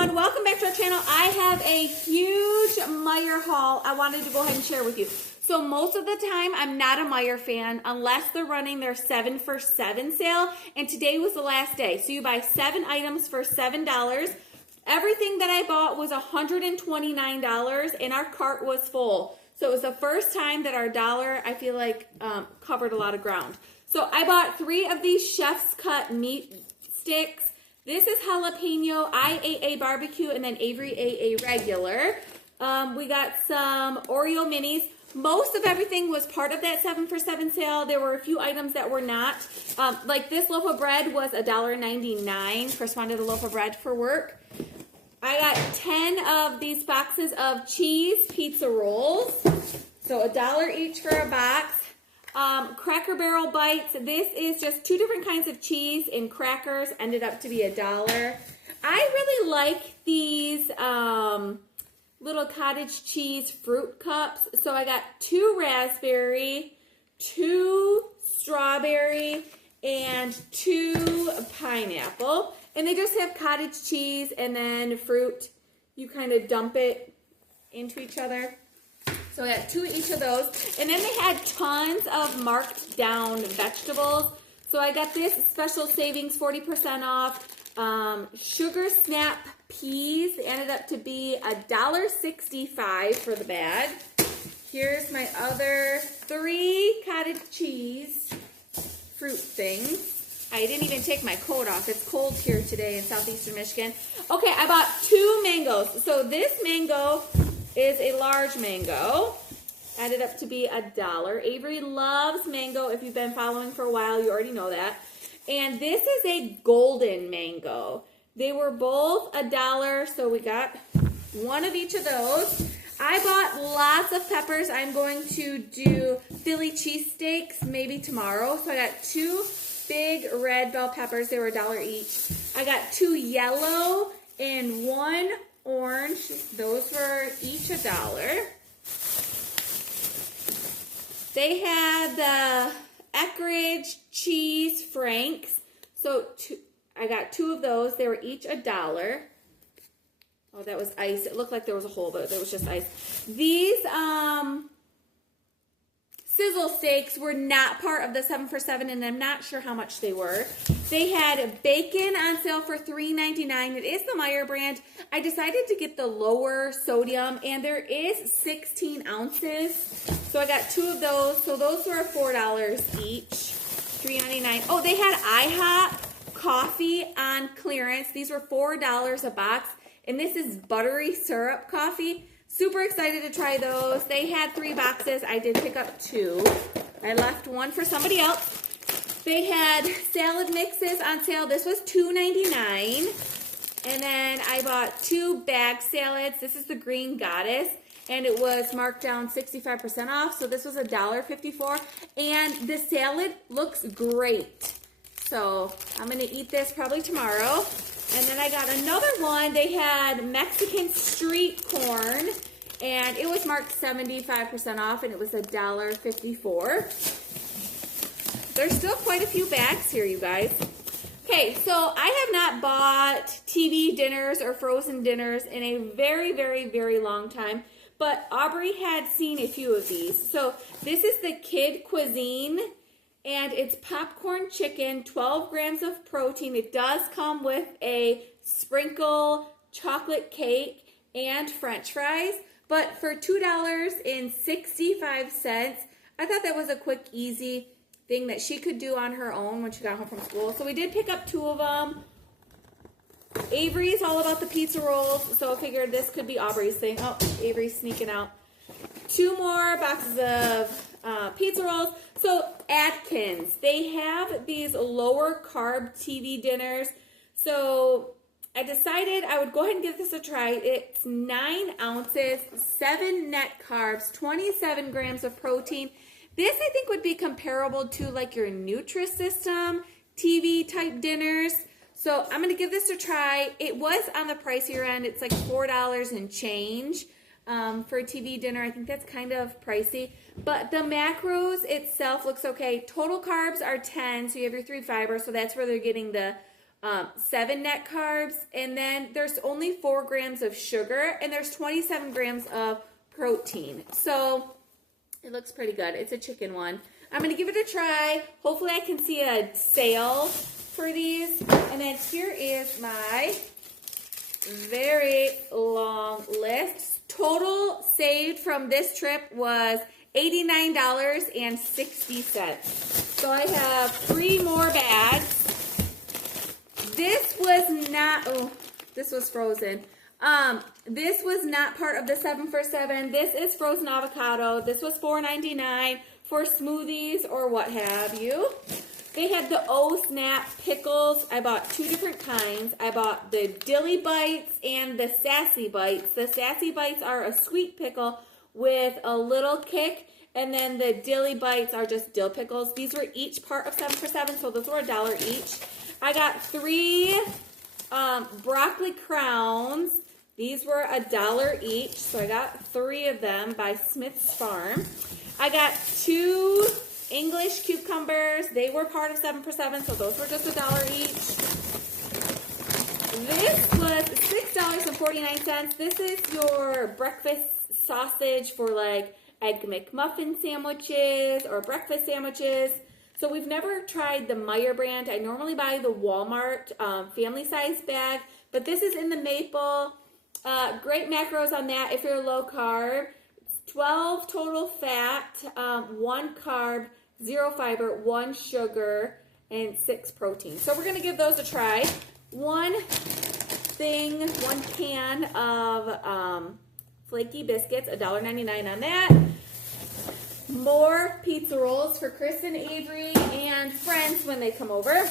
everyone, welcome back to our channel. I have a huge Meijer haul I wanted to go ahead and share with you. So most of the time I'm not a Meijer fan unless they're running their 7 for 7 sale, and today was the last day. So you buy 7 items for $7. Everything that I bought was $129 and our cart was full. So it was the first time that our dollar, I feel like, covered a lot of ground. So I bought 3 of these chef's cut meat sticks. This is jalapeno, I ate a barbecue, and then Avery ate a regular. We got some Oreo minis. Most of everything was part of that 7 for 7 sale. There were a few items that were not. Like this loaf of bread was $1.99. Chris wanted a loaf of bread for work. I got 10 of these boxes of cheese pizza rolls. So $1 each for a box. Cracker Barrel bites. This is just 2 different kinds of cheese and crackers. Ended up to be $1. I really like these little cottage cheese fruit cups. So I got 2 raspberry, 2 strawberry, and 2 pineapple. And they just have cottage cheese and then fruit. You kind of dump it into each other. So I got 2 of each of those. And then they had tons of marked down vegetables. So I got this special savings, 40% off. Sugar Snap peas. They ended up to be $1.65 for the bag. Here's my other 3 cottage cheese fruit things. I didn't even take my coat off. It's cold here today in southeastern Michigan. Okay, I bought 2 mangoes. So this mango is a large mango. Added up to be $1. Avery loves mango. If you've been following for a while, you already know that. And this is a golden mango. They were both $1, so we got 1 of each of those. I bought lots of peppers. I'm going to do Philly cheesesteaks maybe tomorrow. So I got 2 big red bell peppers. They were $1 each. I got 2 yellow and 1 orange. Those were each $1. They had the Eckrich cheese franks. So I got 2 of those. They were each $1. Oh, that was ice. It looked like there was a hole, but there was just ice. These sizzle steaks were not part of the 7 for 7, and I'm not sure how much they were. They had bacon on sale for $3.99. It is the Meijer brand. I decided to get the lower sodium, and there is 16 ounces. So I got 2 of those. So those were $4 each, $3.99. Oh, they had IHOP coffee on clearance. These were $4 a box, and this is buttery syrup coffee. Super excited to try those. They had 3 boxes. I did pick up 2. I left 1 for somebody else. They had salad mixes on sale. This was $2.99. And then I bought 2 bag salads. This is the Green Goddess. And it was marked down 65% off. So this was $1.54. And the salad looks great. So I'm going to eat this probably tomorrow. And then I got another one. They had Mexican street corn, and it was marked 75% off, and it was $1.54. There's still quite a few bags here, you guys. Okay, so I have not bought TV dinners or frozen dinners in a very, very, very long time, but Aubrey had seen a few of these. So this is the Kid Cuisine. And it's popcorn chicken, 12 grams of protein. It does come with a sprinkle chocolate cake and french fries. But for $2.65, I thought that was a quick, easy thing that she could do on her own when she got home from school. So we did pick up 2 of them. Avery's all about the pizza rolls, so I figured this could be Aubrey's thing. Oh, Avery's sneaking out. 2 more boxes of pizza rolls. So Atkins, they have these lower carb TV dinners. So I decided I would go ahead and give this a try. It's 9 ounces, 7 net carbs, 27 grams of protein. This I think would be comparable to like your Nutrisystem TV type dinners. So I'm going to give this a try. It was on the pricier end. It's like $4 and change. For a TV dinner. I think that's kind of pricey, but the macros itself looks okay. Total carbs are 10, so you have your 3 fibers, so that's where they're getting the 7 net carbs, and then there's only 4 grams of sugar, and there's 27 grams of protein. So it looks pretty good. It's a chicken one. I'm going to give it a try. Hopefully I can see a sale for these. And then here is my very long list. Total saved from this trip was $89.60. So I have 3 more bags. This was not, oh, this was frozen. This was not part of the 7 for 7. This is frozen avocado. This was $4.99 for smoothies or what have you. They had the Oh Snap pickles. I bought 2 different kinds. I bought the Dilly Bites and the Sassy Bites. The Sassy Bites are a sweet pickle with a little kick, and then the Dilly Bites are just dill pickles. These were each part of 7 for 7, so those were $1 each. I got 3 broccoli crowns. These were $1 each, so I got 3 of them by Smith's Farm. I got 2 English cucumbers. They were part of 7 for 7, so those were just $1 each. This was $6.49. This is your breakfast sausage for like Egg McMuffin sandwiches or breakfast sandwiches. So we've never tried the Meijer brand. I normally buy the Walmart family size bag, but this is in the maple. Great macros on that if you're low carb. It's 12 total fat, 1 carb, 0 fiber, 1 sugar, and 6 protein. So we're gonna give those a try. One can of flaky biscuits, $1.99 on that. More pizza rolls for Chris and Avery and friends when they come over.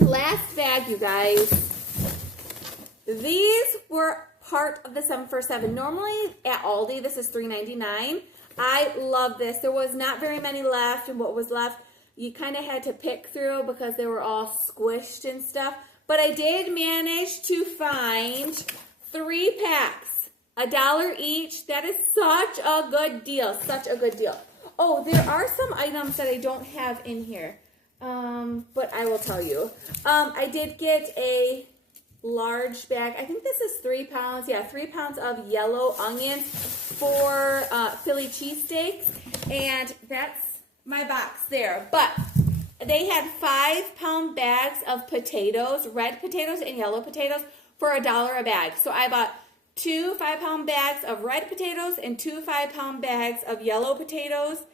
Last bag, you guys. These were part of the 7 for 7. Normally at Aldi, this is $3.99. I love this. There was not very many left, and what was left, you kind of had to pick through because they were all squished and stuff. But I did manage to find 3 packs, $1 each. That is such a good deal, such a good deal. Oh, there are some items that I don't have in here, but I will tell you. I did get a large bag. I think this is 3 pounds. Yeah, 3 pounds of yellow onions for Philly cheesesteaks, and that's my box there. But they had 5-pound bags of potatoes, red potatoes and yellow potatoes, for $1 a bag. So I bought 2 5-pound bags of red potatoes and 2 5-pound bags of yellow potatoes.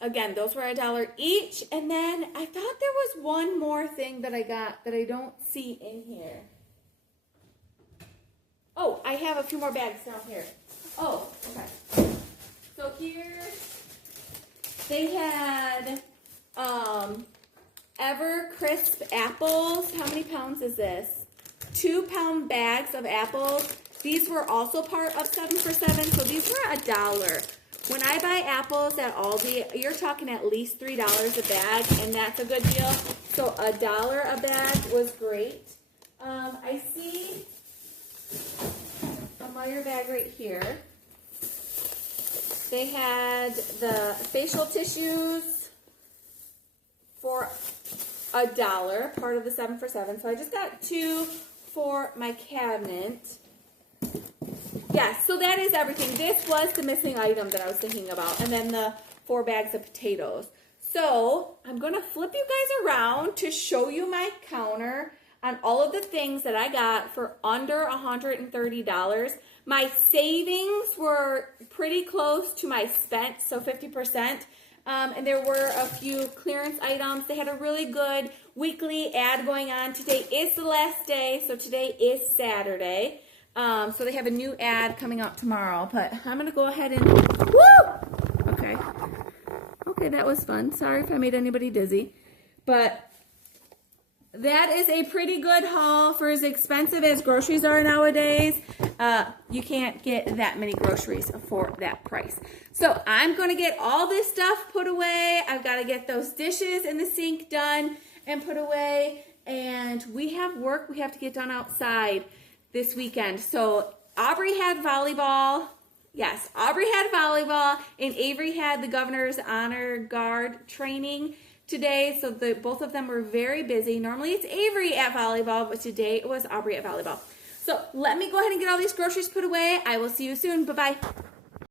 Again, those were $1 each. And then I thought there was one more thing that I got that I don't see in here. Oh, I have a few more bags down here. Oh, okay. So here they had Ever Crisp apples. How many pounds is this? 2-pound bags of apples. These were also part of 7 for 7, so these were $1. When I buy apples at Aldi, you're talking at least $3 a bag, and that's a good deal. So $1 a bag was great. I see a Meijer bag right here. They had the facial tissues for $1, part of the 7 for 7. So I just got 2 for my cabinet. Yes, so that is everything. This was the missing item that I was thinking about. And then the 4 bags of potatoes. So I'm going to flip you guys around to show you my counter on all of the things that I got for under $130. My savings were pretty close to my spent, so 50%. And there were a few clearance items. They had a really good weekly ad going on. Today is the last day, so today is Saturday. So they have a new ad coming out tomorrow, but I'm going to go ahead and, woo! Okay. Okay, that was fun. Sorry if I made anybody dizzy, but that is a pretty good haul for as expensive as groceries are nowadays. You can't get that many groceries for that price. So I'm going to get all this stuff put away. I've got to get those dishes in the sink done and put away. And we have work we have to get done outside this weekend. So Aubrey had volleyball. Yes, Aubrey had volleyball, and Avery had the Governor's Honor Guard training. today, so both of them were very busy. Normally it's Avery at volleyball, but today it was Aubrey at volleyball. So let me go ahead and get all these groceries put away. I will see you soon. Bye-bye.